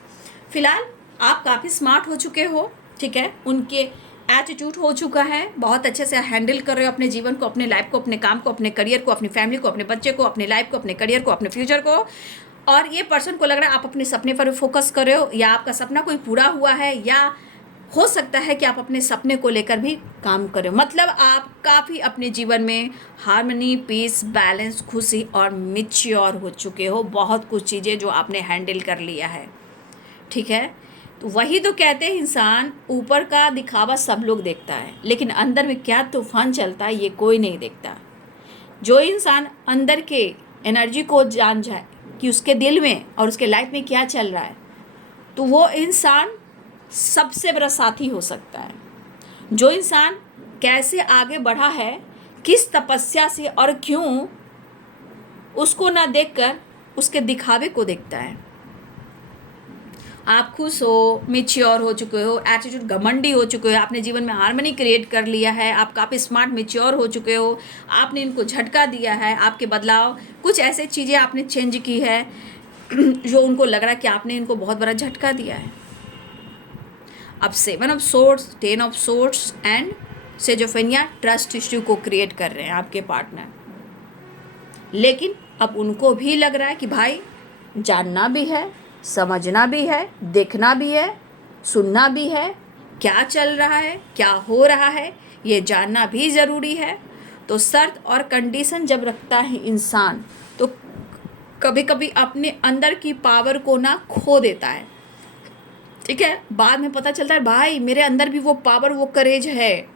फिलहाल आप काफ़ी स्मार्ट हो चुके हो, ठीक है। उनके एटीट्यूड हो चुका है, बहुत अच्छे से हैंडल कर रहे हो अपने जीवन को, अपने लाइफ को, अपने काम को, अपने करियर को, अपनी फैमिली को, अपने बच्चे को, अपने लाइफ को, अपने करियर को, अपने फ्यूचर को। और ये पर्सन को लग रहा है आप अपने सपने पर फोकस कर रहे हो, या आपका सपना कोई पूरा हुआ है, या हो सकता है कि आप अपने सपने को लेकर भी काम कर रहे हो। मतलब आप काफ़ी अपने जीवन में हार्मनी, पीस, बैलेंस, खुशी और मैच्योर हो चुके हो। बहुत कुछ चीज़ें जो आपने हैंडल कर लिया है, ठीक है। तो वही तो कहते हैं, इंसान ऊपर का दिखावा सब लोग देखता है, लेकिन अंदर में क्या तूफान चलता है ये कोई नहीं देखता। जो इंसान अंदर के एनर्जी को जान जाए कि उसके दिल में और उसके लाइफ में क्या चल रहा है, तो वो इंसान सबसे बड़ा साथी हो सकता है। जो इंसान कैसे आगे बढ़ा है, किस तपस्या से और क्यों, उसको ना देखकर उसके दिखावे को देखता है। आप खुश हो, मैच्योर हो चुके हो, एटीट्यूड घमंडी हो चुके हो, आपने जीवन में हार्मनी क्रिएट कर लिया है, आप काफ़ी स्मार्ट, मैच्योर हो चुके हो, आपने इनको झटका दिया है। आपके बदलाव, कुछ ऐसे चीज़ें आपने चेंज की है जो उनको लग रहा है कि आपने इनको बहुत बड़ा झटका दिया है। अब 7 of swords, 10 of swords and schizophrenia trust issue को क्रिएट कर रहे हैं आपके पार्टनर। लेकिन अब उनको भी लग रहा है कि भाई जानना भी है, समझना भी है, देखना भी है, सुनना भी है, क्या चल रहा है, क्या हो रहा है, ये जानना भी ज़रूरी है। तो शर्त और कंडीशन जब रखता है इंसान, तो कभी कभी अपने अंदर की पावर को ना खो देता है, ठीक है। बाद में पता चलता है भाई मेरे अंदर भी वो पावर, वो करेज है,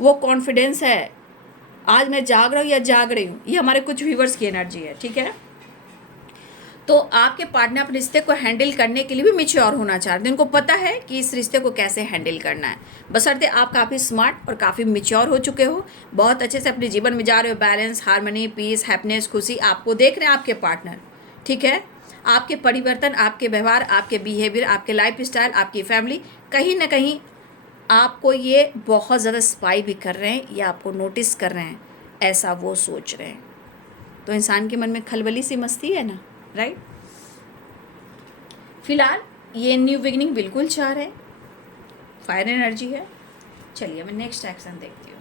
वो कॉन्फिडेंस है, आज मैं जाग रहा हूँ या जाग रही हूँ। ये हमारे कुछ व्यूवर्स की एनर्जी है, ठीक है। तो आपके पार्टनर अपने रिश्ते को हैंडल करने के लिए भी मैच्योर होना चाहते हैं। उनको पता है कि इस रिश्ते को कैसे हैंडल करना है, बशर्ते आप काफ़ी स्मार्ट और काफ़ी मैच्योर हो चुके हो, बहुत अच्छे से अपने जीवन में जा रहे हो। बैलेंस, हार्मनी, पीस, हैप्पीनेस, खुशी आपको देख रहे हैं आपके पार्टनर, ठीक है। आपके परिवर्तन, आपके व्यवहार, आपके बिहेवियर, आपके लाइफ स्टाइल, आपकी फैमिली कहीं ना कहीं आपको ये बहुत ज़्यादा स्पाई भी कर रहे हैं या आपको नोटिस कर रहे हैं, ऐसा वो सोच रहे हैं। तो इंसान के मन में खलबली सी मस्ती है ना, राइट। फिलहाल ये न्यू बिगिनिंग बिल्कुल चाह रहे, फायर एनर्जी है। चलिए मैं नेक्स्ट एक्शन देखती हूँ।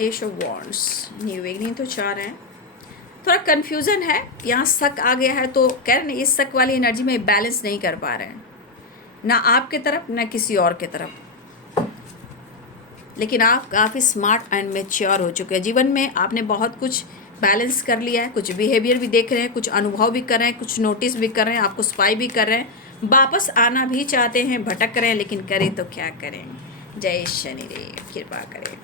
एश ऑफ वॉन्ड्स, न्यू बिगिनिंग तो चाह रहे हैं, थोड़ा कन्फ्यूज़न है, यहाँ शक आ गया है, तो कह रहे हैं इस शक वाली एनर्जी में बैलेंस नहीं कर पा रहे हैं, ना आपके तरफ ना किसी और के तरफ। लेकिन आप काफ़ी स्मार्ट एंड मैच्योर हो चुके हैं, जीवन में आपने बहुत कुछ बैलेंस कर लिया है, कुछ बिहेवियर भी देख रहे हैं, कुछ अनुभव भी कर रहे हैं, कुछ नोटिस भी कर रहे हैं, आपको स्पाई भी कर रहे हैं, वापस आना भी चाहते हैं, भटक रहे हैं, लेकिन करें तो क्या करें। जय शनिदेव कृपा करें।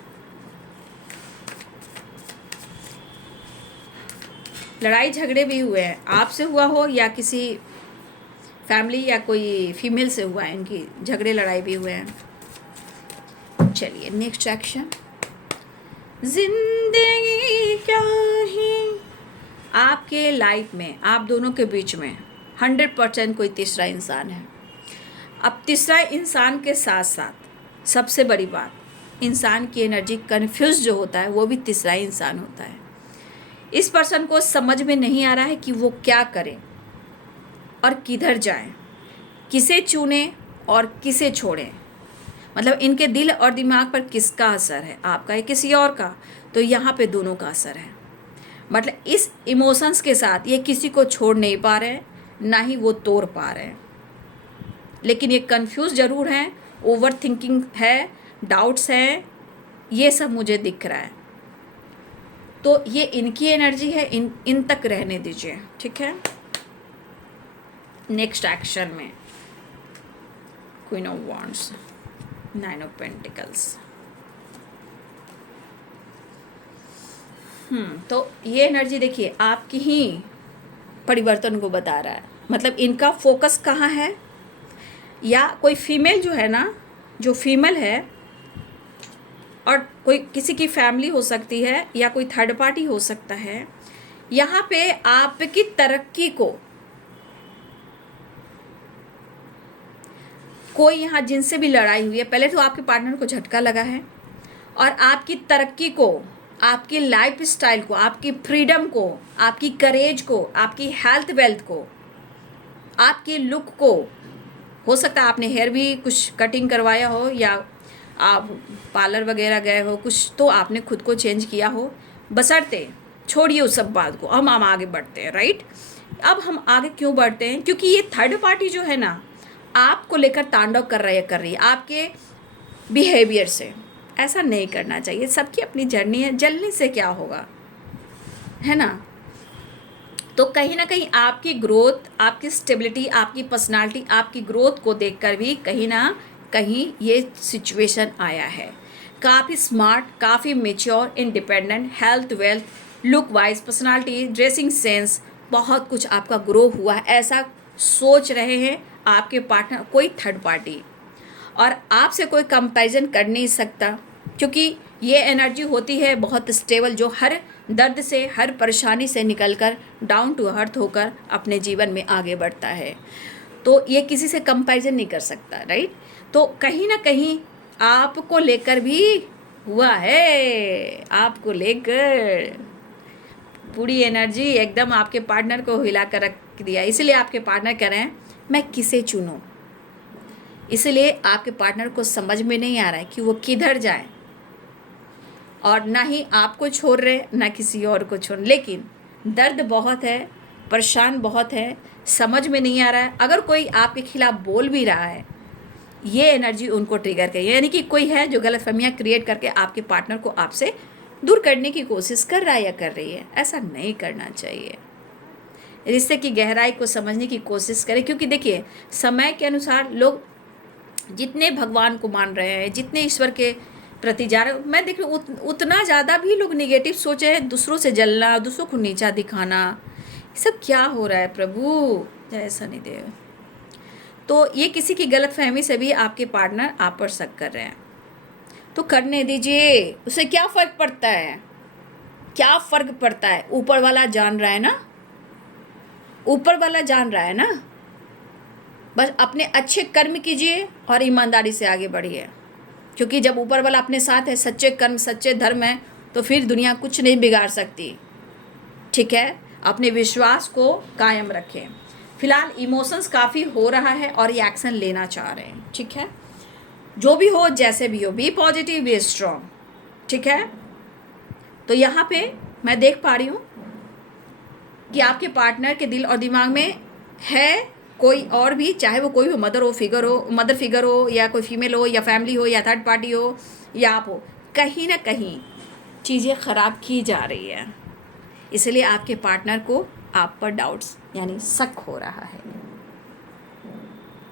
लड़ाई झगड़े भी हुए हैं, आपसे हुआ हो या किसी फैमिली या कोई फीमेल से हुआ है, इनकी झगड़े लड़ाई भी हुए हैं। चलिए नेक्स्ट एक्शन। जिंदगी क्या ही, आपके लाइफ में आप दोनों के बीच में 100% कोई तीसरा इंसान है। अब तीसरा इंसान के साथ साथ सबसे बड़ी बात, इंसान की एनर्जी कन्फ्यूज जो होता है वो भी तीसरा इंसान होता है। इस पर्सन को समझ में नहीं आ रहा है कि वो क्या करे और किधर जाए, किसे चुने और किसे छोड़ें। मतलब इनके दिल और दिमाग पर किसका असर है, आपका या किसी और का, तो यहाँ पे दोनों का असर है। मतलब इस इमोशंस के साथ ये किसी को छोड़ नहीं पा रहे हैं, ना ही वो तोड़ पा रहे हैं, लेकिन ये कंफ्यूज ज़रूर हैं, ओवर थिंकिंग है, डाउट्स हैं, ये सब मुझे दिख रहा है। तो ये इनकी एनर्जी है, इन तक रहने दीजिए, ठीक है। नेक्स्ट एक्शन में queen of wands, 9 of pentacles. तो ये एनर्जी देखिए आपकी ही परिवर्तन को बता रहा है। मतलब इनका फोकस कहाँ है, या कोई फीमेल जो है ना, जो फीमेल है और कोई किसी की फैमिली हो सकती है या कोई थर्ड पार्टी हो सकता है, यहाँ पे आपकी तरक्की को कोई यहाँ जिनसे भी लड़ाई हुई है, पहले तो आपके पार्टनर को झटका लगा है, और आपकी तरक्की को, आपकी लाइफ स्टाइल को, आपकी फ्रीडम को, आपकी करेज को, आपकी हेल्थ वेल्थ को, आपकी लुक को, हो सकता है आपने हेयर भी कुछ कटिंग करवाया हो या आप पार्लर वगैरह गए हो, कुछ तो आपने खुद को चेंज किया हो, बशर्ते छोड़िए उस सब बात को, हम आगे बढ़ते हैं, राइट। अब हम आगे क्यों बढ़ते हैं, क्योंकि ये थर्ड पार्टी जो है ना, आपको लेकर तांडव कर रही है आपके बिहेवियर से। ऐसा नहीं करना चाहिए, सबकी अपनी जर्नी है, जलने से क्या होगा, है ना। तो कहीं ना कहीं आपकी ग्रोथ, आपकी स्टेबिलिटी, आपकी पर्सनालिटी, आपकी ग्रोथ को देखकर भी कहीं ना कहीं ये सिचुएशन आया है। काफ़ी स्मार्ट, काफ़ी mature, independent, health wealth, look wise, personality, dressing sense, बहुत कुछ आपका ग्रो हुआ है, ऐसा सोच रहे हैं आपके पार्टनर, कोई थर्ड पार्टी। और आपसे कोई कंपैरिजन कर नहीं सकता, क्योंकि ये एनर्जी होती है बहुत स्टेबल, जो हर दर्द से, हर परेशानी से निकलकर डाउन टू अर्थ होकर अपने जीवन में आगे बढ़ता है। तो ये किसी से कंपैरिजन नहीं कर सकता, राइट। तो कहीं ना कहीं आपको लेकर भी हुआ है, आपको लेकर पूरी एनर्जी एकदम आपके पार्टनर को हिला कर रख दिया। इसलिए आपके पार्टनर कह रहे हैं मैं किसे चुनूं, इसलिए आपके पार्टनर को समझ में नहीं आ रहा है कि वो किधर जाए, और ना ही आपको छोड़ रहे ना किसी और को छोड़, लेकिन दर्द बहुत है, परेशान बहुत है, समझ में नहीं आ रहा है। अगर कोई आपके खिलाफ बोल भी रहा है, ये एनर्जी उनको ट्रिगर करी, यानी कि कोई है जो गलतफहमियां क्रिएट करके आपके पार्टनर को आपसे दूर करने की कोशिश कर रहा है या कर रही है। ऐसा नहीं करना चाहिए, रिश्ते की गहराई को समझने की कोशिश करें, क्योंकि देखिए समय के अनुसार लोग जितने भगवान को मान रहे हैं, जितने ईश्वर के प्रति जा रहे, मैं देख रही हूँ उतना ज़्यादा भी लोग निगेटिव सोचे हैं, दूसरों से जलना, दूसरों को नीचा दिखाना, ये सब क्या हो रहा है प्रभु, जय शनिदेव। तो ये किसी की गलतफहमी से भी आपके पार्टनर आप पर शक कर रहे हैं, तो करने दीजिए, उससे क्या फ़र्क पड़ता है। क्या फ़र्क पड़ता है, ऊपर वाला जान रहा है ना, ऊपर वाला जान रहा है ना। बस अपने अच्छे कर्म कीजिए और ईमानदारी से आगे बढ़िए, क्योंकि जब ऊपर वाला अपने साथ है, सच्चे कर्म सच्चे धर्म है, तो फिर दुनिया कुछ नहीं बिगाड़ सकती। ठीक है, अपने विश्वास को कायम रखें। फिलहाल इमोशंस काफ़ी हो रहा है और ये एक्शन लेना चाह रहे हैं। ठीक है, जो भी हो जैसे भी हो, बी पॉजिटिव बी स्ट्रॉन्ग। ठीक है, तो यहाँ पे मैं देख पा रही हूँ कि आपके पार्टनर के दिल और दिमाग में है कोई और भी, चाहे वो कोई भी मदर फिगर हो या कोई फीमेल हो या फैमिली हो या थर्ड पार्टी हो या आप हो, कहीं ना कहीं चीज़ें ख़राब की जा रही है। इसलिए आपके पार्टनर को आप पर डाउट्स यानी शक हो रहा है।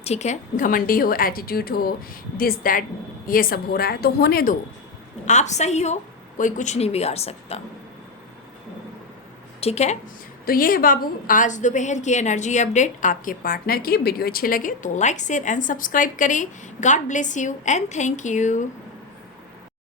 ठीक है, घमंडी हो, एटीट्यूड हो, दिस दैट ये सब हो रहा है, तो होने दो। आप सही हो, कोई कुछ नहीं बिगाड़ सकता। ठीक है, तो ये है बाबू आज दोपहर की एनर्जी अपडेट आपके पार्टनर की। वीडियो अच्छे लगे तो लाइक शेयर एंड सब्सक्राइब करें। God bless you and thank you.